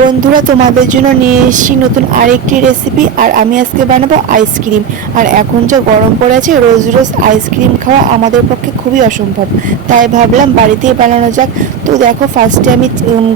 বন্ধুরা, তোমাদের জন্য নিয়ে এসেছি নতুন আরেকটি রেসিপি আর আমি আজকে বানাবো আইসক্রিম আর এখন যা গরম পড়েছে, রোজ রোজ আইসক্রিম খাওয়া আমাদের পক্ষে খুবই অসম্ভব। তাই ভাবলাম বাড়িতেই বানানো যাক। তো দেখো ফার্স্টে আমি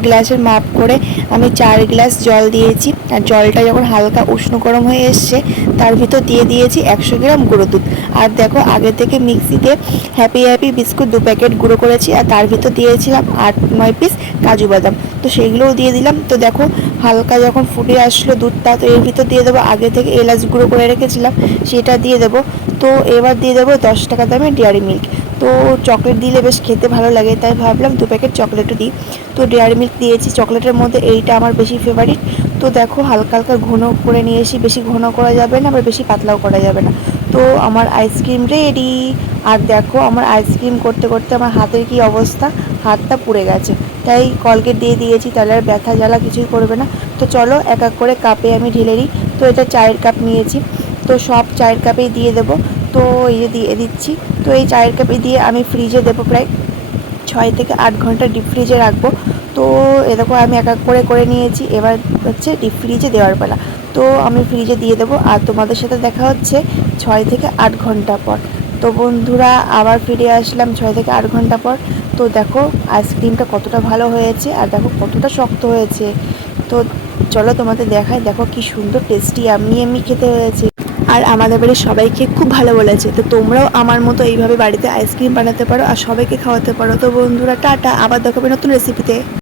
গ্লাসের মাপ করে আমি চার গ্লাস জল দিয়েছি। আর জলটা যখন হালকা উষ্ণ গরম হয়ে এসছে, তার ভিতর দিয়ে দিয়েছি একশো গ্রাম গুঁড়ো দুধ। আর দেখো, আগে থেকে মিক্সিতে হ্যাপি হ্যাপি বিস্কুট দু প্যাকেট গুঁড়ো করেছি। আর তার ভিতর দিয়েছিলাম আট, নয় পিস কাজু বাদাম। তো সেইগুলোও দিয়ে দিলাম। তো দেখো, হালকা যখন ফুটে আসলো দুধটা, তো এর ভিতর দিয়ে দেবো, আগে থেকে এলাচ গুঁড়ো করে রেখেছিলাম, সেটা দিয়ে দেবো। তো এবার দিয়ে দেবো দশ টাকা দামে ডেয়ারি মিল্ক। তো চকলেট দিলে বেশ খেতে ভালো লাগে, তাই ভাবলাম দু প্যাকেট চকলেটও দিই। তো ডেয়ারি মিল্ক দিয়েছি, চকলেটের মধ্যে এইটা আমার বেশি ফেভারিট তো দেখো, হালকা হালকা ঘন করে নিয়ে এসি বেশি ঘন করা যাবে না, আবার বেশি পাতলাও করা যাবে না। তো আমার আইসক্রিম রেডি আর দেখো, আমার আইসক্রিম করতে করতে আমার হাতের কি অবস্থা? হাতটা পুড়ে গেছে। তাই কলগেট দিয়ে দিয়েছি, তাহলে আর ব্যথা জ্বালা কিছুই করবে না। তো চলো এক এক করে কাপে আমি ঢেলে নিই। তো এটা চায়ের কাপ নিয়েছি। তো সব চায়ের কাপেই দিয়ে দেবো। তো এই যে দিয়ে দিচ্ছি। তো এই চায়ের কাপে দিয়ে আমি ফ্রিজে দেবো প্রায় ছয় থেকে আট ঘণ্টা ডিপ ফ্রিজে রাখব। তো এরকম আমি এক এক করে করে নিয়েছি। এবার হচ্ছে ডিপ ফ্রিজে দেওয়ার বেলা তো আমি ফ্রিজে দিয়ে দেবো। আর তোমাদের সাথে দেখা হচ্ছে ছয় থেকে আট ঘণ্টা পর। তো বন্ধুরা, আবার ফিরে আসলাম ছয় থেকে আট ঘণ্টা পর। তো দেখো আইসক্রিমটা কতটা ভালো হয়েছে আর দেখো কতটা শক্ত হয়েছে। তো চলো তোমাদের দেখায় দেখো কি সুন্দর টেস্টি আমি এমনি খেতে হয়েছে। আর আমাদের বাড়ির সবাইকে খুব ভালো বলেছে। তো তোমরাও আমার মতো এইভাবে বাড়িতে আইসক্রিম বানাতে পারো আর সবাইকে খাওয়াতে পারো। তো বন্ধুরা, টাটা, আবার দেখাবে নতুন রেসিপিতে